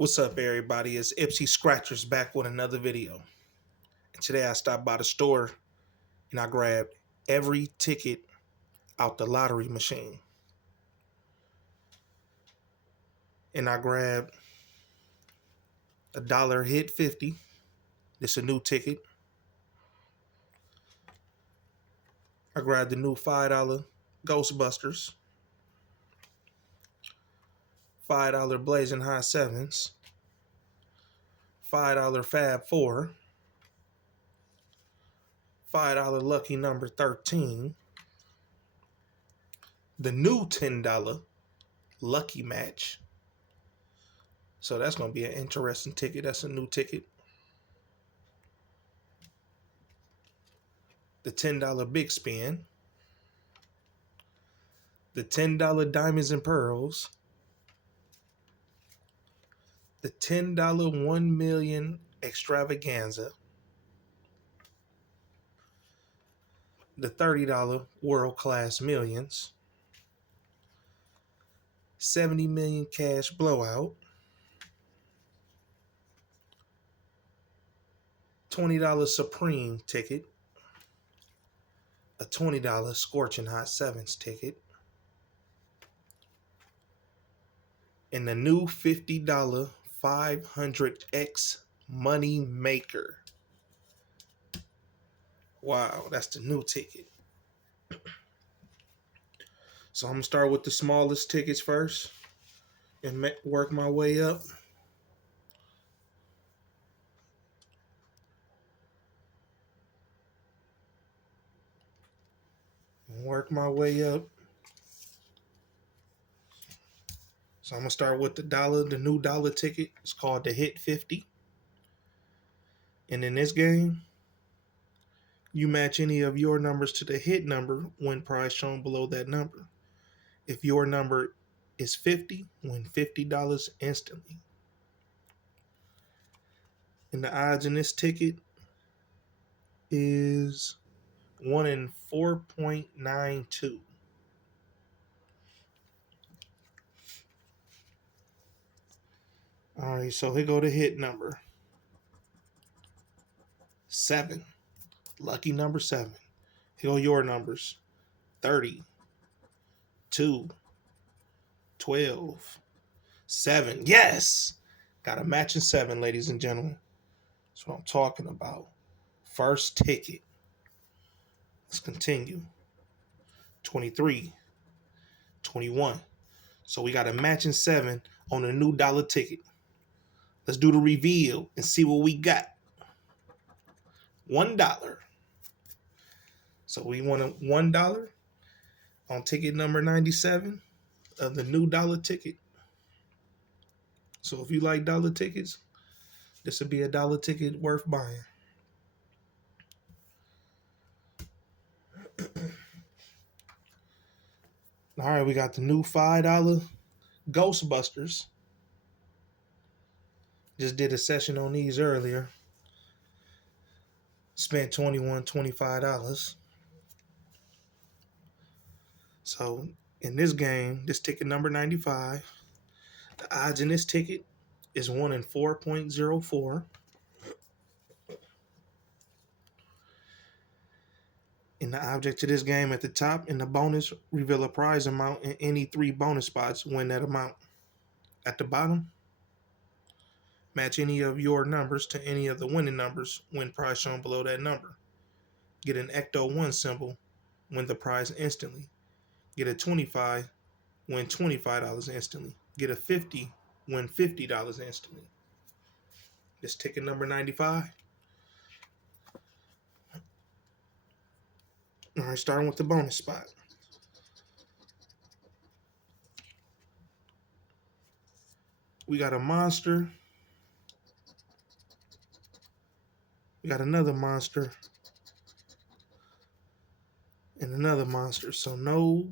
What's up, everybody? It's Ipsy Scratchers back with another video. And today I stopped by the store and I grabbed every ticket out the lottery machine. And I grabbed a dollar hit 50. This is a new ticket. I grabbed the new $5 Ghostbusters, $5 Blazing High Sevens, $5 Fab Four, $5 Lucky Number 13, the new $10 Lucky Match. So that's going to be an interesting ticket. That's a new ticket. The $10 Big Spin, the $10 Diamonds and Pearls, the $10 1 million Extravaganza, the $30 World Class Millions, 70 million cash Blowout, $20 Supreme ticket, a $20 Scorching High Sevens ticket, and the new $50 500X Money Maker. Wow, that's the new ticket. So I'm going to start with the smallest tickets first and work my way up. Work my way up. So I'm going to start with the new dollar ticket. It's called the Hit 50. And in this game, you match any of your numbers to the hit number when prize shown below that number. If your number is 50, win $50 instantly. And the odds in this ticket is 1 in 4.92. All right, so here go the hit number. 7. Lucky number 7. Here go your numbers. 30, 2, 12, 7. Yes! Got a matching 7, ladies and gentlemen. That's what I'm talking about. First ticket. Let's continue. 23, 21. So we got a matching 7 on a new dollar ticket. Let's do the reveal and see what we got. $1. So we want a $1 on ticket number 97 of the new dollar ticket. So if you like dollar tickets, this would be a dollar ticket worth buying. All right, we got the new $5 Ghostbusters. Just did a session on these earlier. Spent $25. So in this game, this ticket number 95, the odds in this ticket is 1 in 4.04. And the object to this game at the top in the bonus, reveal a prize amount, and any 3 bonus spots win that amount. At the bottom, match any of your numbers to any of the winning numbers, win prize shown below that number. Get an Ecto 1 symbol, win the prize instantly. Get a 25, win $25 instantly. Get a 50, win $50 instantly. This ticket number 95. All right, starting with the bonus spot. We got a monster. We got another monster. And another monster. So no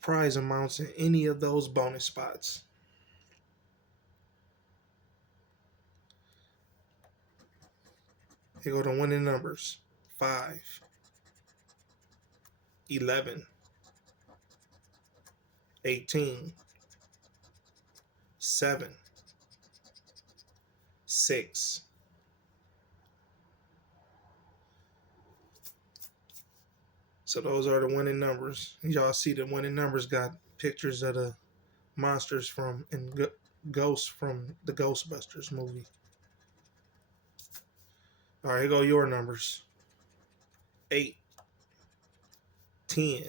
prize amounts in any of those bonus spots. Here go the winning numbers. 5, 11, 18, 7, 6. So those are the winning numbers. Y'all see the winning numbers got pictures of the monsters from and ghosts from the Ghostbusters movie. All right, here go your numbers. 8, 10,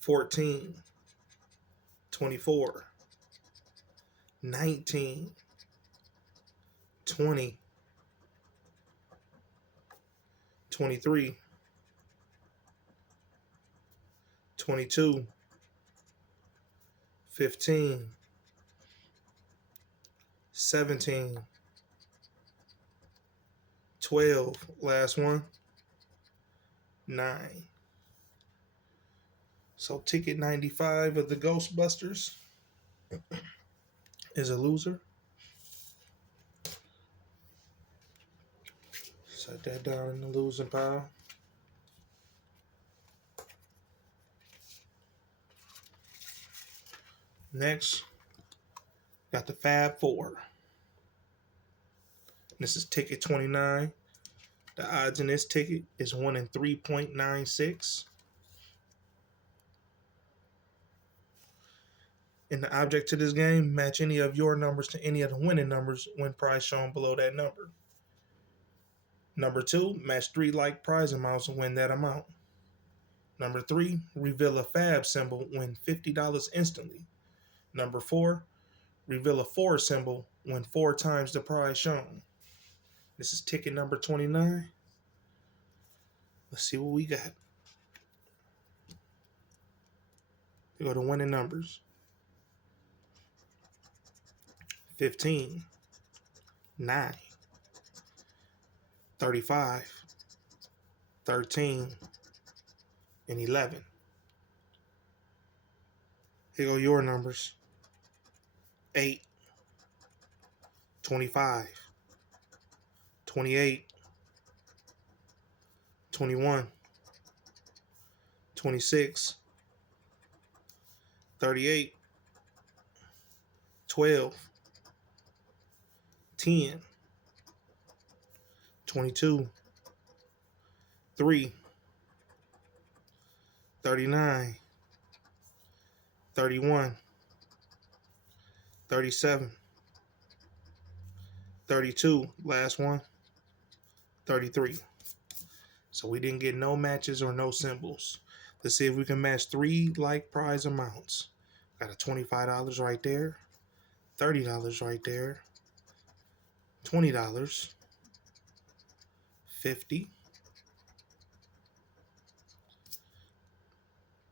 14, 24, 19, 20, 23, 22, 15, 17, 12, last one, 9. So ticket 95 of the Ghostbusters is a loser. Set that down in the losing pile. Next, got the Fab Four. This is ticket 29. The odds in this ticket is 1 in 3.96. And the object to this game, match any of your numbers to any of the winning numbers when prize shown below that number. Number 2, match 3 like prize amounts and win that amount. Number 3, reveal a Fab symbol, win $50 instantly. Number 4, reveal a 4 symbol, win 4 times the prize shown. This is ticket number 29. Let's see what we got. We go to winning numbers. 15, 9, 35, 13, and 11. Here go your numbers. 8, 25, 28, 21, 26, 38, 12, 10, 22, 3, 39, 31, 37, 32, last one, 33. So we didn't get no matches or no symbols. Let's see if we can match 3 like prize amounts. Got a $25 right there, $30 right there, $20, 50,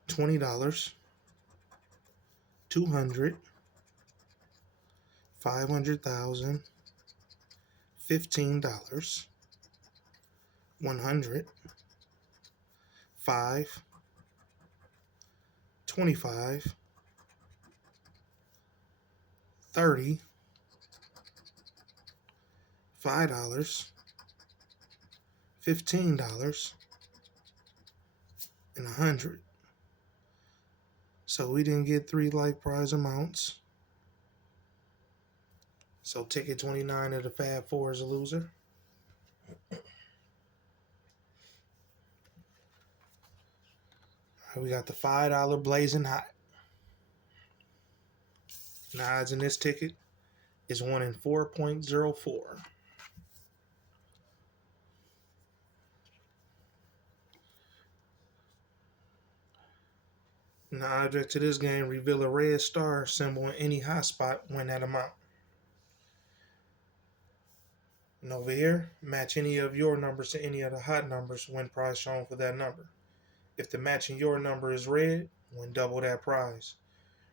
$20, 200, 500,000, $15, 100, 5, 25, 30, $5, $15, and 100. So we didn't get 3 like prize amounts. So ticket 29 of the Fab Four is a loser. All right, we got the $5 Blazing Hot. The odds in this ticket is 1 in 4.04. And the object to this game, reveal a red star symbol in any hot spot, win that amount. And over here, match any of your numbers to any of the hot numbers, win prize shown for that number. If the match in your number is red, win double that prize.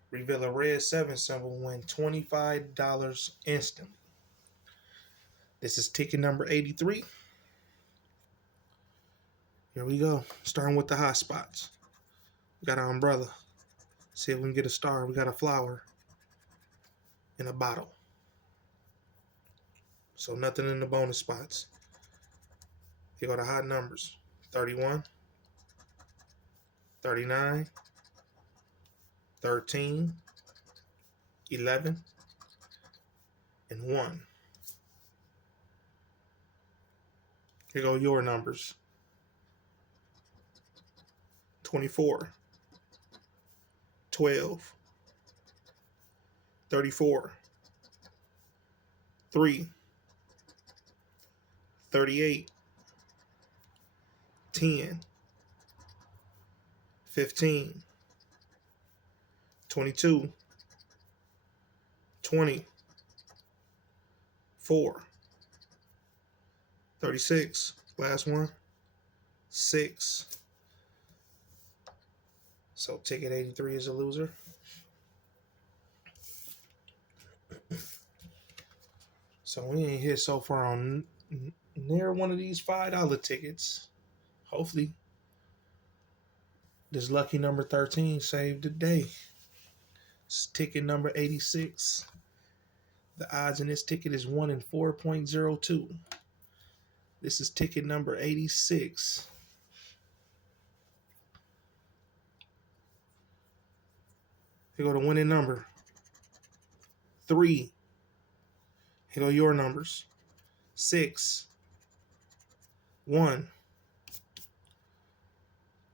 Reveal a red 7 symbol, win $25 instantly. This is ticket number 83. Here we go. Starting with the hot spots. We got an umbrella. See if we can get a star. We got a flower in a bottle. So nothing in the bonus spots. Here go the hot numbers. 31, 39, 13, 11, and 1. Here go your numbers. 24, 12, 34, 3, 38, 10, 15, 22, 20, 4, 36, last one, 6. So ticket 83 is a loser. So we ain't hit so far on near one of these $5 tickets. Hopefully, this lucky number 13 saved the day. It's ticket number 86. The odds in this ticket is 1 in 4.02. This is ticket number 86. Here go the winning number. 3. Here go your numbers. 6. 1.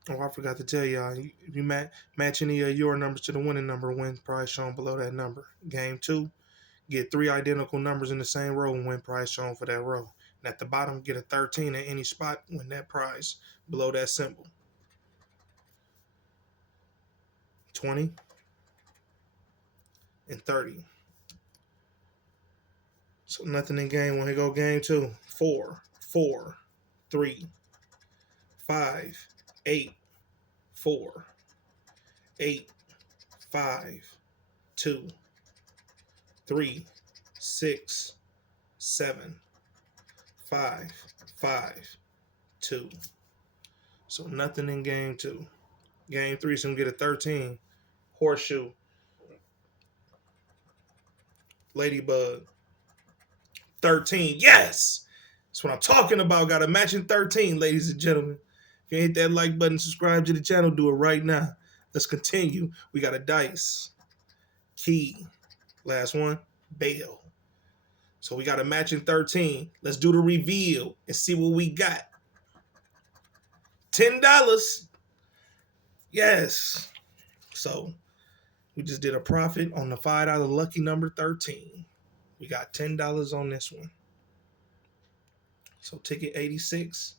Oh, I forgot to tell y'all. If you match any of your numbers to the winning number, win prize shown below that number. Game 2, get 3 identical numbers in the same row and win prize shown for that row. And at the bottom, get a 13 at any spot, win that prize below that symbol. 20 and 30. So nothing in game 1. Here go game 2. 4, 4, 3, 5, 8, 4, 8, 5, 2, 3, 6, 7, 5, 5, 2. So nothing in game 2. Game 3 is going to get a 13. Horseshoe. Ladybug. 13. Yes! That's what I'm talking about. Got a matching 13, ladies and gentlemen. If you hit that like button, subscribe to the channel, do it right now. Let's continue. We got a dice. Key. Last one. Bell. So we got a matching 13. Let's do the reveal and see what we got. $10. Yes. So we just did a profit on the $5 lucky number 13. We got $10 on this one. So ticket 86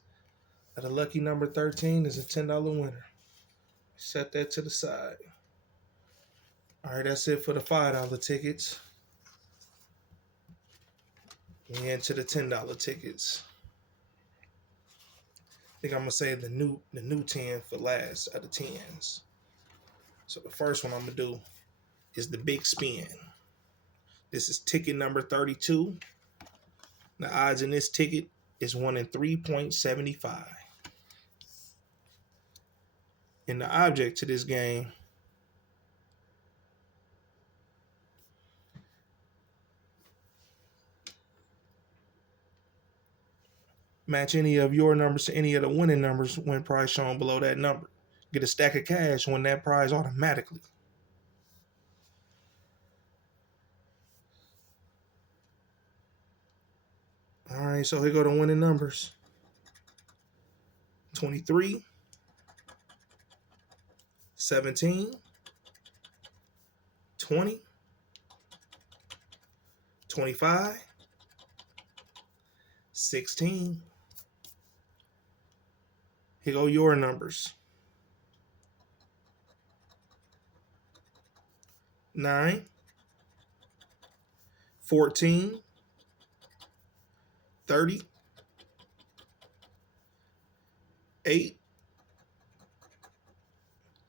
at a lucky number 13 is a $10 winner. Set that to the side. All right, that's it for the $5 tickets. We into the $10 tickets. I think I'm gonna save the new 10 for last out of 10s. So the first one I'm gonna do is the big spin. This is ticket number 32. The odds in this ticket is 1 in 3.75. And the object to this game match any of your numbers to any of the winning numbers when prize shown below that number. Get a stack of cash, win that prize automatically. All right, so here go the winning numbers. 23, 17, 20, 25, 16. Here go your numbers. 9, 14, 30, 8,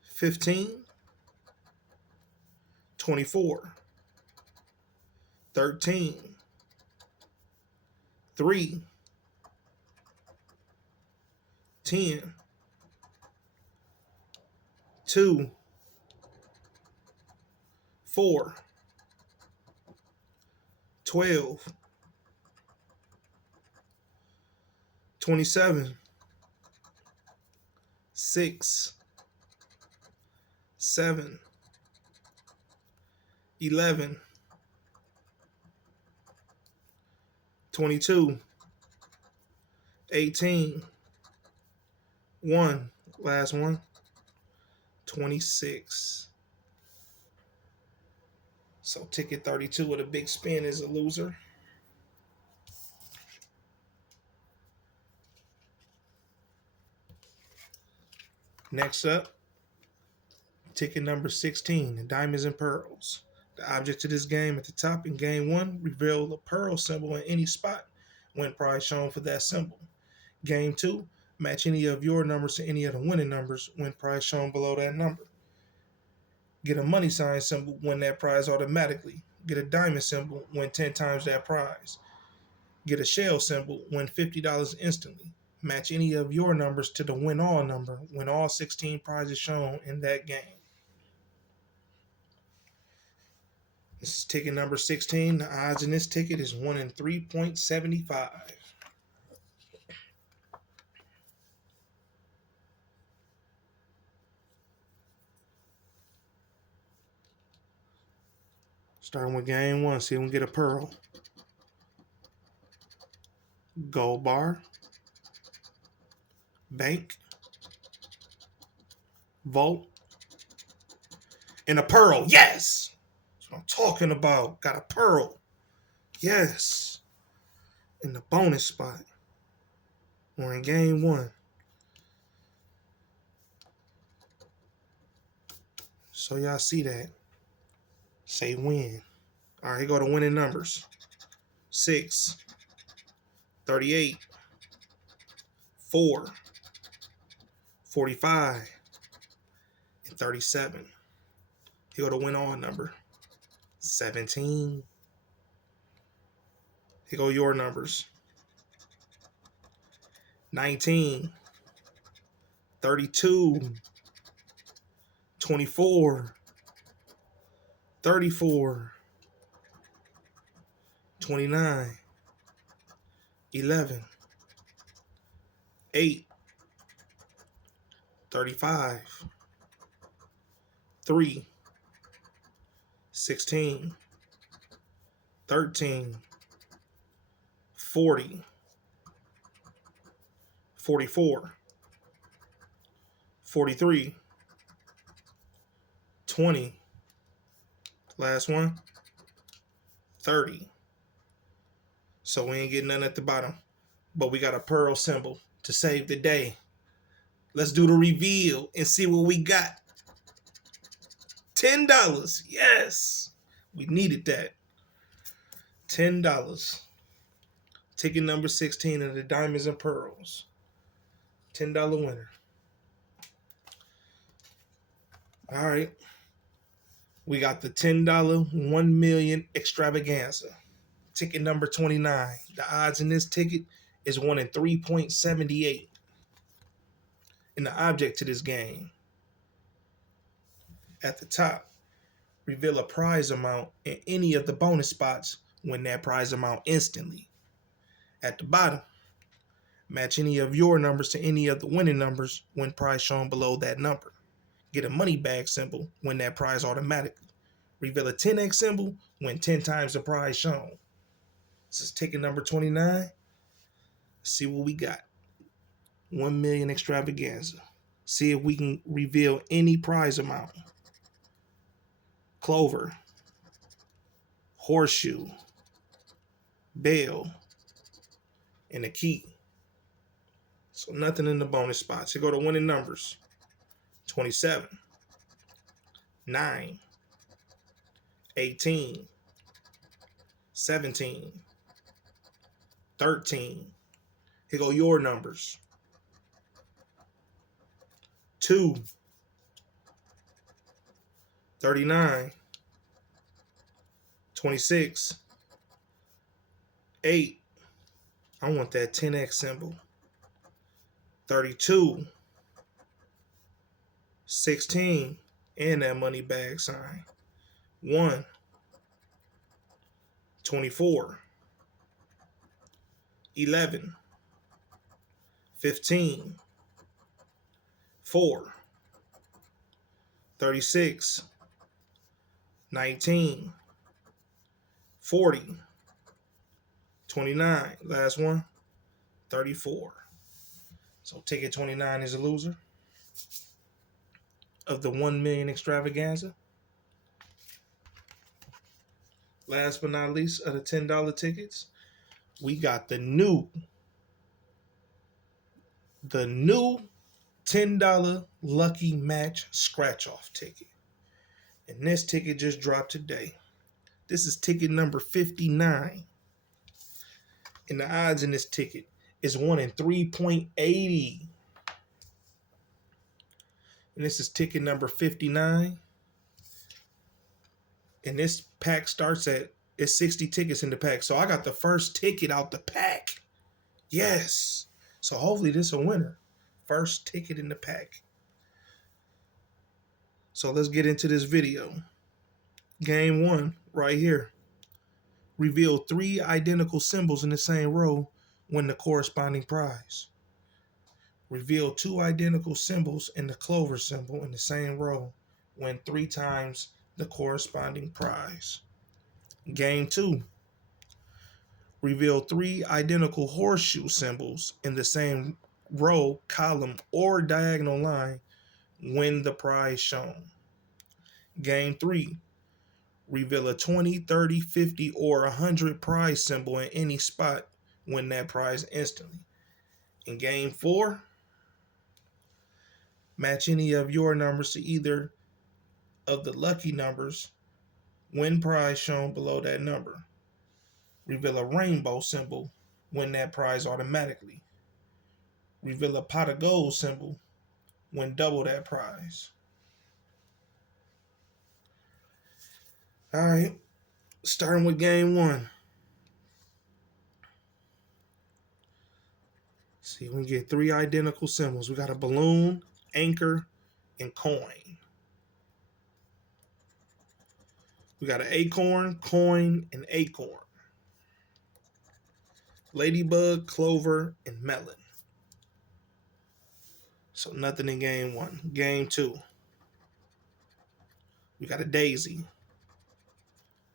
15, 24, 13, 3, 10, 2, 4, 12, 27, 6, 7, 11, 22, 18, 1, last one, 26. So ticket 32 with a big spin is a loser. Next up, ticket number 16, the Diamonds and Pearls. The object of this game at the top in game 1, reveal the pearl symbol in any spot. Win prize shown for that symbol. Game 2, match any of your numbers to any of the winning numbers. Win prize shown below that number. Get a money sign symbol, win that prize automatically. Get a diamond symbol, win 10 times that prize. Get a shell symbol, win $50 instantly. Match any of your numbers to the win all number, win all 16 prizes shown in that game. This is ticket number 16. The odds in this ticket is 1 in 3.75. Starting with game 1, see if we can get a pearl. Gold bar. Bank. Vault. And a pearl. Yes! That's what I'm talking about. Got a pearl. Yes. In the bonus spot. We're in game 1. So y'all see that. Say win. All right, here go the winning numbers. 6, 38, 4, 45, and 37. Here go the win all number. 17. Here go your numbers. 19, 32, 24, 34, 29, 11, 8, 35, 3, 16, 13, 40, 44, 43, 20, last one, 30. So we ain't getting nothing at the bottom, but we got a pearl symbol to save the day. Let's do the reveal and see what we got. $10. Yes, we needed that. $10. Ticket number 16 of the Diamonds and Pearls. $10 winner. All right. We got the $10 1 million Extravaganza. Ticket number 29. The odds in this ticket is 1 in 3.78. And the object to this game, at the top, reveal a prize amount in any of the bonus spots, win that prize amount instantly. At the bottom, match any of your numbers to any of the winning numbers, win prize shown below that number. Get a money bag symbol, win that prize automatically. Reveal a 10x symbol, win 10 times the prize shown. This is ticket number 29. Let's see what we got. 1 million Extravaganza. See if we can reveal any prize amount. Clover. Horseshoe. Bell. And a key. So nothing in the bonus spots. Here go to winning numbers. 27. 9. 18. 17. 13. Here go your numbers. 2. 39. 26. 8. I want that 10x symbol. 32. 16. And that money bag sign. 1. 24. 11. 15. 4. 36. 19, 40, 29. Last one, 34. So ticket 29 is a loser of the 1 million extravaganza. Last but not least, of the $10 tickets, we got the new $10 Lucky Match Scratch Off ticket. And this ticket just dropped today. This is ticket number 59. And the odds in this ticket is 1 in 3.80. And this is ticket number 59. And this pack starts at, it's 60 tickets in the pack. So I got the first ticket out the pack. Yes. So hopefully this is a winner. First ticket in the pack. So let's get into this video. Game 1 right here. Reveal 3 identical symbols in the same row, win the corresponding prize. Reveal 2 identical symbols in the clover symbol in the same row, win 3 times the corresponding prize. Game 2. Reveal 3 identical horseshoe symbols in the same row, column, or diagonal line, win the prize shown. Game 3. Reveal a 20, 30, 50, or 100 prize symbol in any spot, win that prize instantly. In Game 4, match any of your numbers to either of the lucky numbers, win prize shown below that number. Reveal a rainbow symbol, win that prize automatically. Reveal a pot of gold symbol, win double that prize. All right, starting with game 1. See, we get 3 identical symbols. We got a balloon, anchor, and coin. We got an acorn, coin, and acorn. Ladybug, clover, and melon. So nothing in game 1. Game 2. We got a daisy,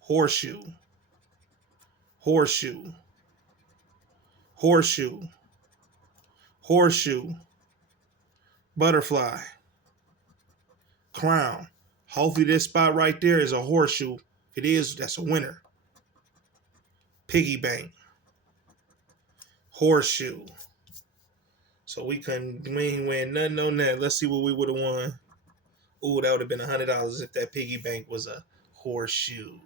horseshoe, horseshoe, horseshoe, horseshoe, butterfly, crown. Hopefully this spot right there is a horseshoe. If it is, that's a winner. Piggy bank, horseshoe. So we ain't win nothing on that. Let's see what we would have won. Ooh, that would have been $100 if that piggy bank was a horseshoe.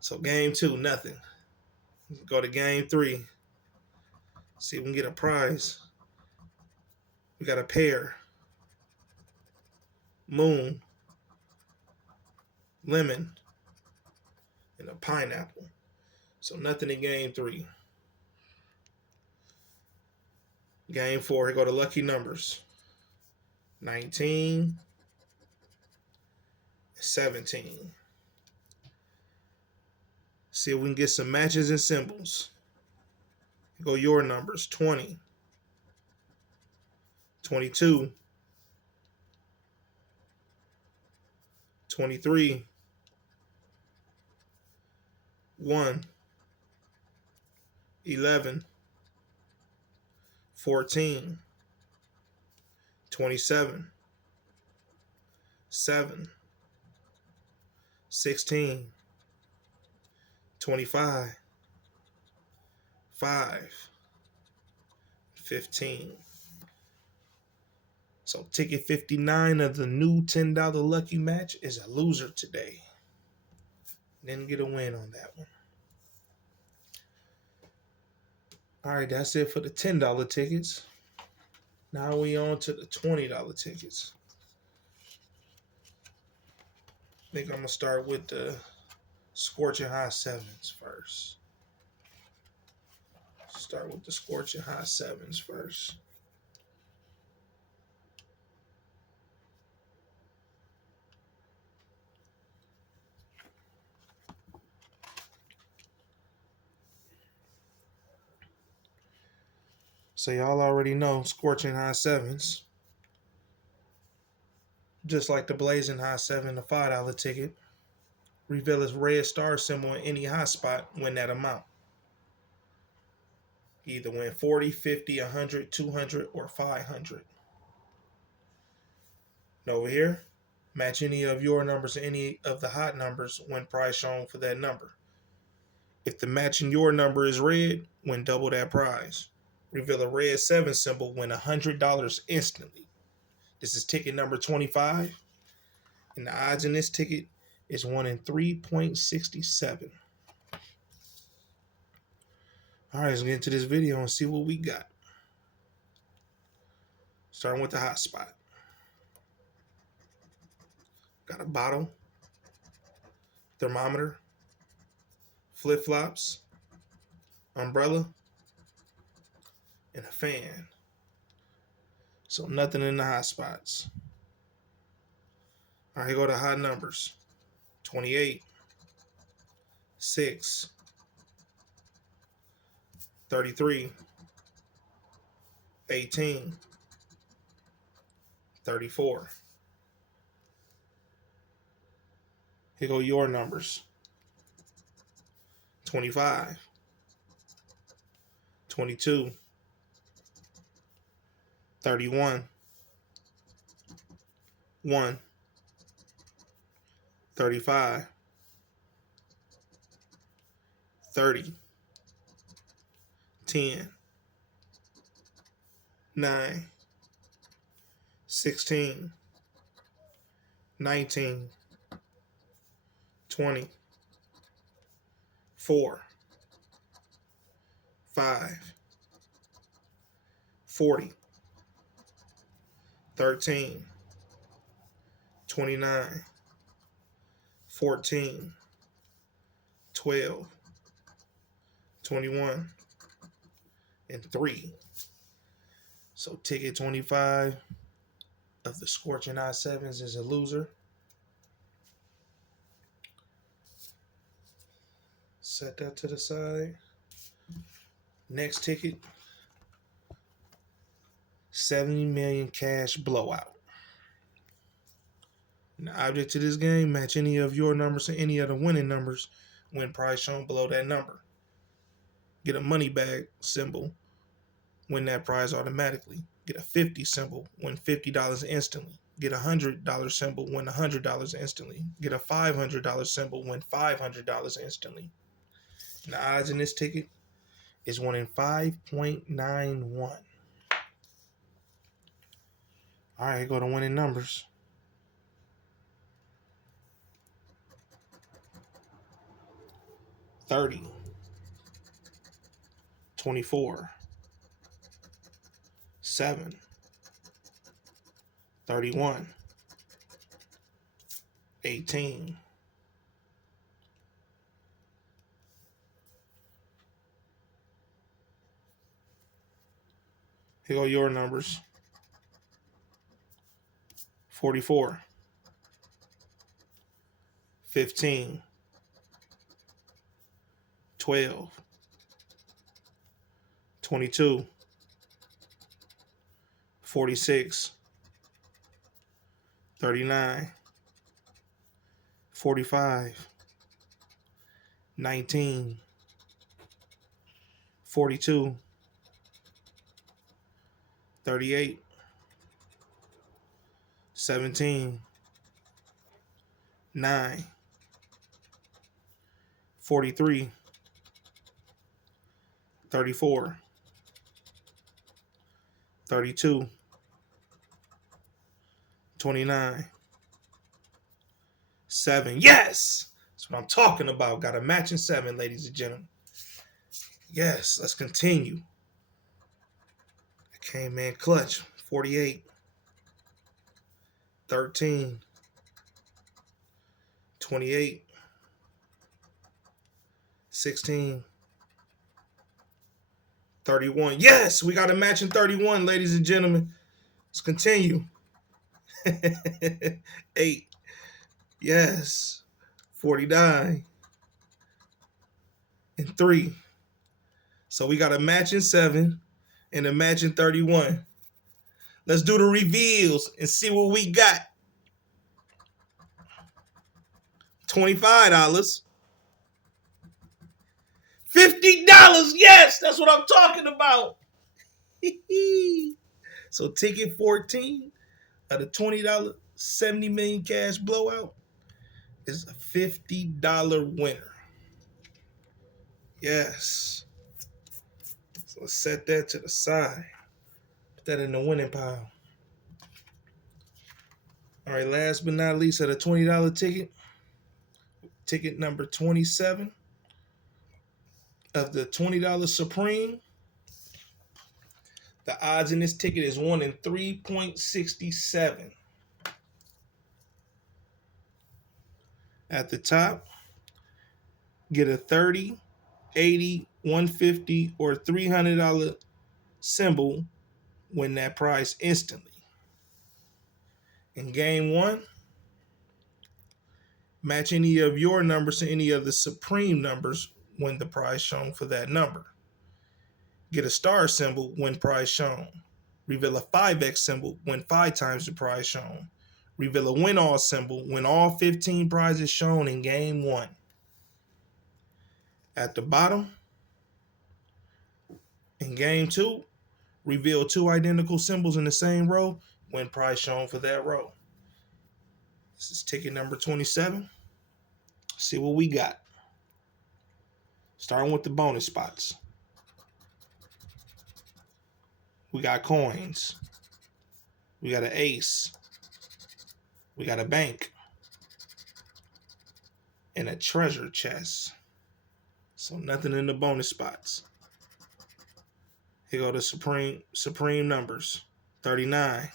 So game 2, nothing. Go to game 3. See if we can get a prize. We got a pear, moon, lemon, and a pineapple. So nothing in game 3. Game 4, here go the lucky numbers. 19, 17. See if we can get some matches and symbols. Here go your numbers. 20, 22, 23, 1, 11, 14, 27, 7, 16, 25, 5, 15. So ticket 59 of the new $10 lucky match is a loser today. Didn't get a win on that one. All right, that's it for the $10 tickets. Now we on to the $20 tickets. I think I'm going to start with the Scorching High 7s first. Start with the Scorching High 7s first. So y'all already know Scorching High 7s. Just like the Blazing High 7, the $5 ticket. reveal a red star symbol in any hot spot, win that amount. You either win 40, 50, 100, 200, or 500. And over here, match any of your numbers to any of the hot numbers, win prize shown for that number. If the matching your number is red, win double that prize. Reveal a red 7 symbol, win $100 instantly. This is ticket number 25, and the odds in this ticket is 1 in 3.67. All right, let's get into this video and see what we got. Starting with the hot spot. Got a bottle, thermometer, flip-flops, umbrella, and a fan. So nothing in the hot spots. All right, here go the hot numbers. 28, 6, 33, 18, 34. Here go your numbers. 25, 22, 31, 1, 35, 30, 10, 9, 16, 19, 20, 4, 5, 40, 13, 29, 14, 12, 21, and 3. So ticket 25 of the Scorching High 7s is a loser. Set that to the side. Next ticket, 70 million cash blowout. And the object to this game, match any of your numbers to any of the winning numbers, win prize shown below that number. Get a money bag symbol, win that prize automatically. Get a 50 symbol, win $50 instantly. Get a $100 symbol, win $100 instantly. Get a $500 symbol, win $500 instantly. And the odds in this ticket is 1 in 5.91. All right, go to winning numbers. 30, 24, 7, 31, 18, 'Here go your numbers. 44, 15, 12, 22, 46, 39, 45, 19, 42, 38, 17, 9, 43, 34, 32, 29, 7. Yes! That's what I'm talking about. Got a matching 7, ladies and gentlemen. Yes, let's continue. I came in clutch. 48, 13, 28, 16, 31. Yes, we got a matching 31, ladies and gentlemen. Let's continue. 8. Yes. 49. And 3. So we got a matching 7 and a matching 31. Let's do the reveals and see what we got. $25. $50. Yes, that's what I'm talking about. So ticket 14 of the $20 $70 million cash blowout is a $50 winner. Yes. So let's set that to the side. Put that in the winning pile. All right, last but not least, of the $20 ticket, ticket number 27 of the $20 Supreme. The odds in this ticket is 1 in 3.67. At the top, get a 30, 80, 150, or $300 symbol, win that prize instantly. In game 1, match any of your numbers to any of the Supreme numbers, win the prize shown for that number. Get a star symbol, win prize shown. Reveal a 5x symbol, win 5 times the prize shown. Reveal a win all symbol, win all 15 prizes shown in game 1. At the bottom, in game 2, reveal 2 identical symbols in the same row, win prize shown for that row. This is ticket number 27. See what we got. Starting with the bonus spots. We got coins. We got an ace. We got a bank. And a treasure chest. So nothing in the bonus spots. Here go the supreme numbers. 39,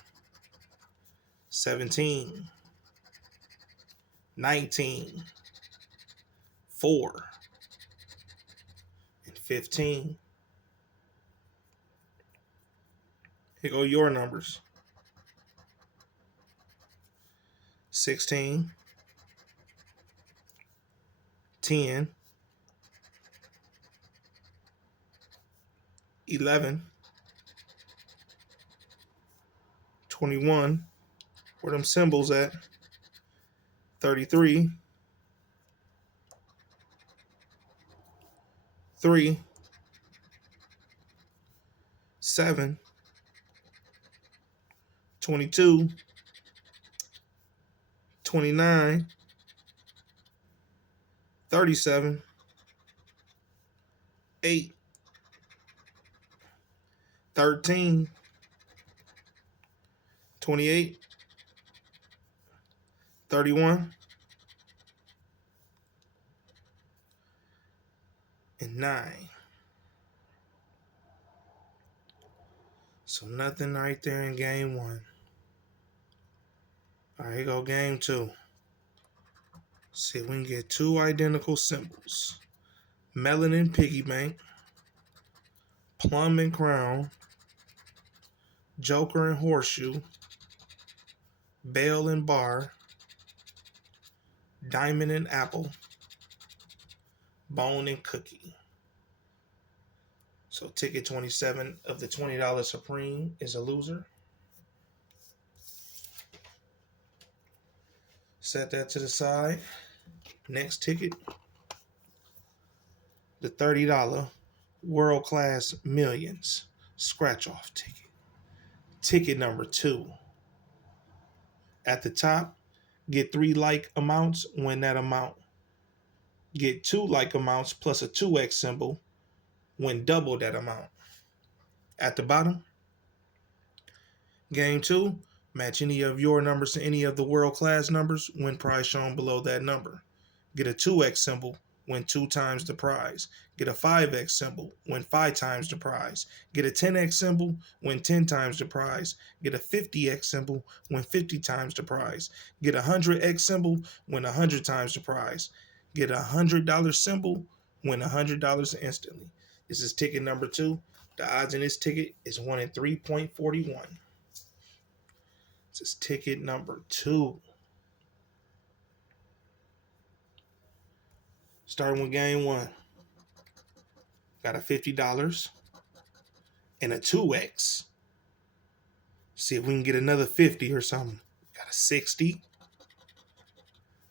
17, 19, 4, and 15. Here go your numbers. 16, 10, 11, 21, where them symbols at? 33, 3, 7, 22, 29, 37, 8, 13, 28, 31, and 9. So nothing right there in game 1. All right, here go game 2. See if we can get 2 identical symbols. Melon and piggy bank. Plum and crown. Joker and horseshoe. Bell and bar. Diamond and apple. Bone and cookie. So ticket 27 of the $20 Supreme is a loser. Set that to the side. Next ticket, the $30 World Class Millions scratch off ticket. Ticket number 2. At the top, get 3 like amounts, win that amount. Get 2 like amounts plus a 2x symbol, win double that amount. At the bottom, game 2, match any of your numbers to any of the world class numbers, win prize shown below that number. Get a 2x symbol, win 2 times the prize. Get a 5x symbol, win 5 times the prize. Get a 10x symbol, win 10 times the prize. Get a 50x symbol, win 50 times the prize. Get a 100x symbol, win 100 times the prize. Get a $100 symbol, win $100 instantly. This is ticket number 2. The odds in this ticket is 1 in 3.41. This is ticket number 2. Starting with game 1. Got a $50 and a 2x. See if we can get another 50 or something. Got a 60.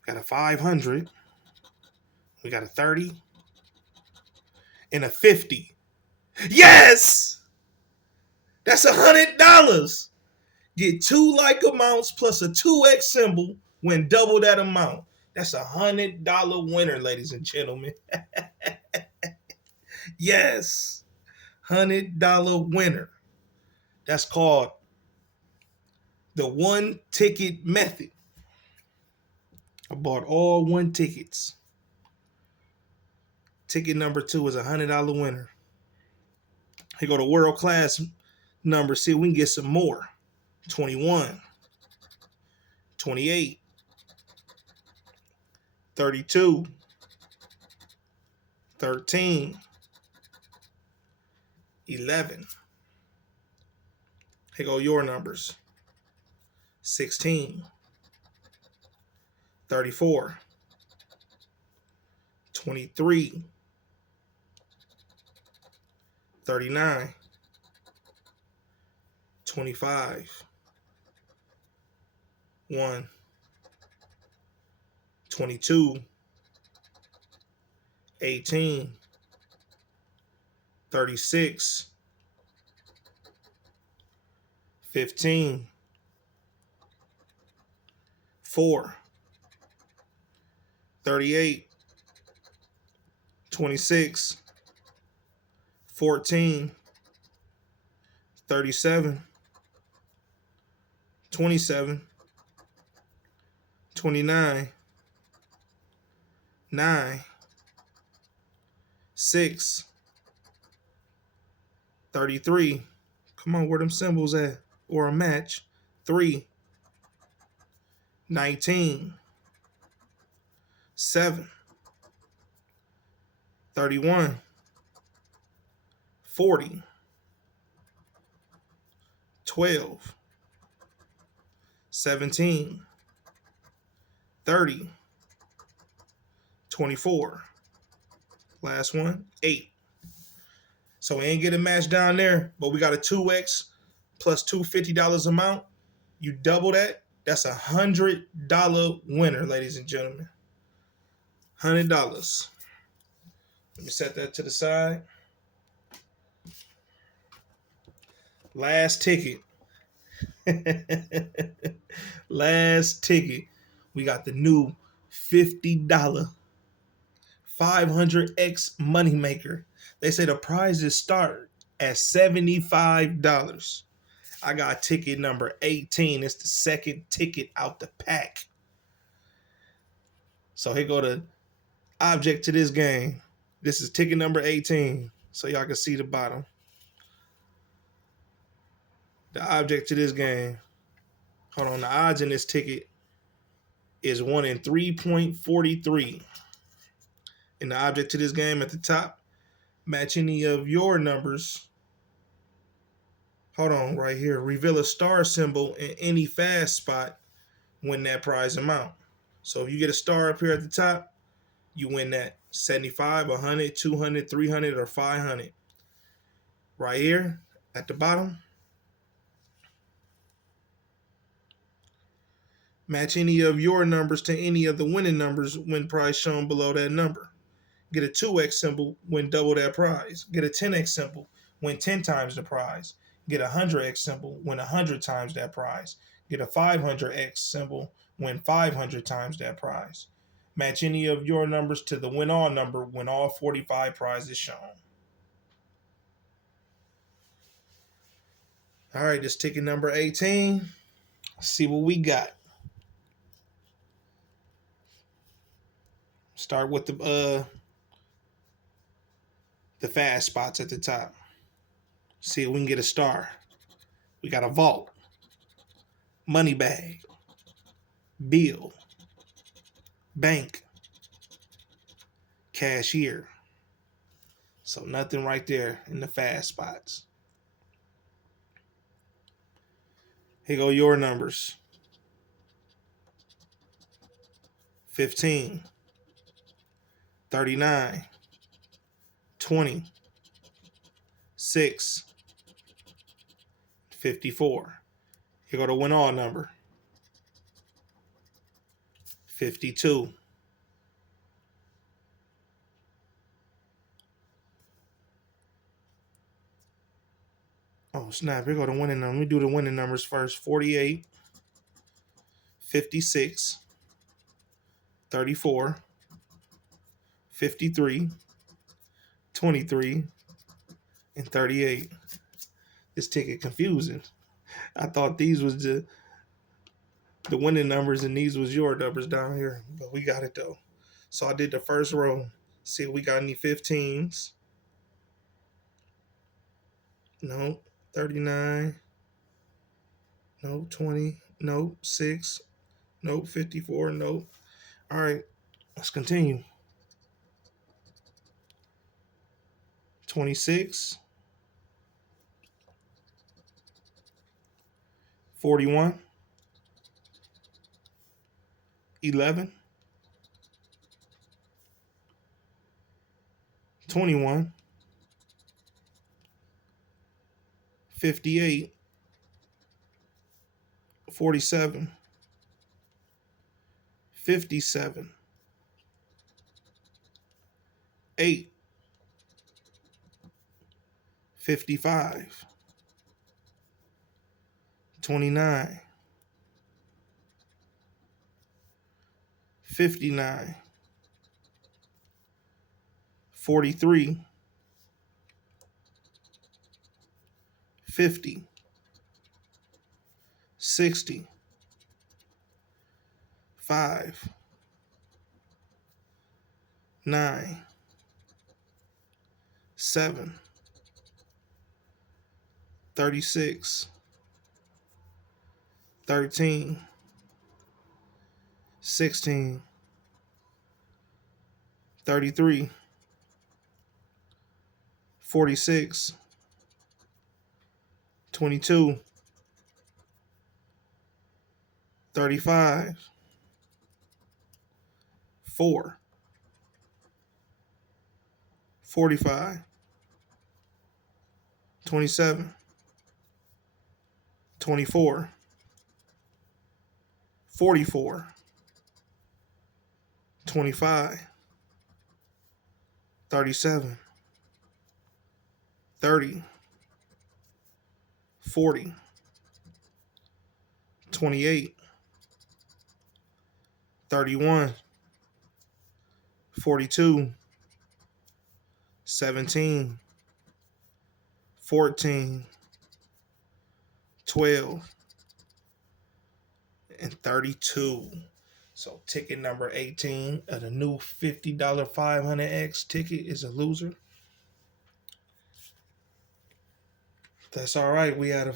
Got a 500. We got a 30 and a 50. Yes! That's $100. Get 2 like amounts plus a 2x symbol when double that amount. That's $100 winner, ladies and gentlemen. Yes. $100 winner. That's called the one ticket method. I bought all one tickets. Ticket number 2 is $100 winner. Here go the world class number. See if we can get some more. 21, 28, 32, 13, 11. Here go your numbers. 16, 34, 23, 39, 25, 1, 22, 18, 36, 15, 4, 38, 26, 14, 37, 27, 29, 9, 6, 33. Come on, where them symbols at? Or a match. 3, 19, 7, 31, 40, 12, 17, 30, 24. Last one, 8. So we ain't get a match down there, but we got a 2x plus $250 amount. You double that, that's $100 winner, ladies and gentlemen. $100. Let me set that to the side. Last ticket. Last ticket. We got the new $50 500x moneymaker. They say the prizes start at $75. I got ticket number 18. It's the second ticket out the pack. So here go the object to this game. This is ticket number 18. So y'all can see the bottom. The object to this game. Hold on, the odds in this ticket is 1 in 3.43. And the object to this game at the top, match any of your numbers. Hold on, right here. Reveal a star symbol in any fast spot, win that prize amount. So if you get a star up here at the top, you win that 75, 100, 200, 300, or 500. Right here at the bottom, match any of your numbers to any of the winning numbers when prize shown below that number. Get a 2x symbol, win double that prize. Get a 10x symbol, win 10 times the prize. Get a 100x symbol, win 100 times that prize. Get a 500x symbol, win 500 times that prize. Match any of your numbers to the win all number when all 45 prizes shown. All right, this ticket number 18. Let's see what we got. Start with the fast spots at the top. See if we can get a star. We got a vault, money bag, bill, bank, cashier. So nothing right there in the fast spots. Here go your numbers. 15, 39, 20, 6, 54. Here go the win all number. 52. Oh, snap. Here go the winning number. Let me do the winning numbers first. 48, 56, 34, 53, 23, and 38. This ticket confusing. I thought these was the winning numbers and these was your numbers down here. But we got it though. So I did the first row. See if we got any 15s. No. 39. No. 20. No. 6. No. 54. No. All right. Let's continue. 26. 41. 11. 21. 58. 47. 57. 8. 55. 29. 59. 43. 50. 60. 5. 9. 7. 36. 13. 16. 33. 46. 22. 35. 4. 45. 27. 24. 44. 25. 37. 30. 40. 28. 31. 42. 17. 14. 12. And 32. So ticket number 18 of the new $50 500X ticket is a loser. That's all right. We had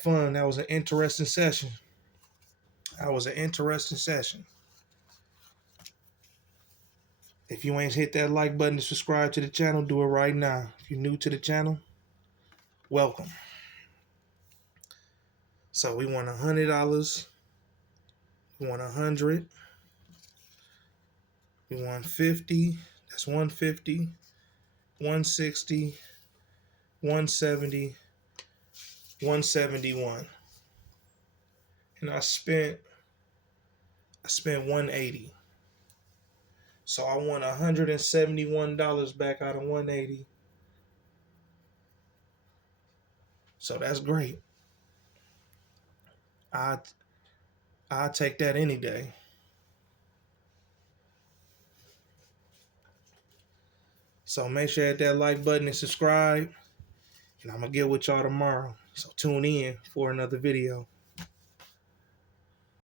fun. That was an interesting session. If you ain't hit that like button to subscribe to the channel, do it right now. If you're new to the channel, welcome. So we won $100. We won 100. We won 50. That's 150. 160. 170. 171. And I spent 180. So I won $171 back out of 180. So that's great. I'll take that any day. So make sure you hit that like button and subscribe. And I'm going to get with y'all tomorrow. So tune in for another video.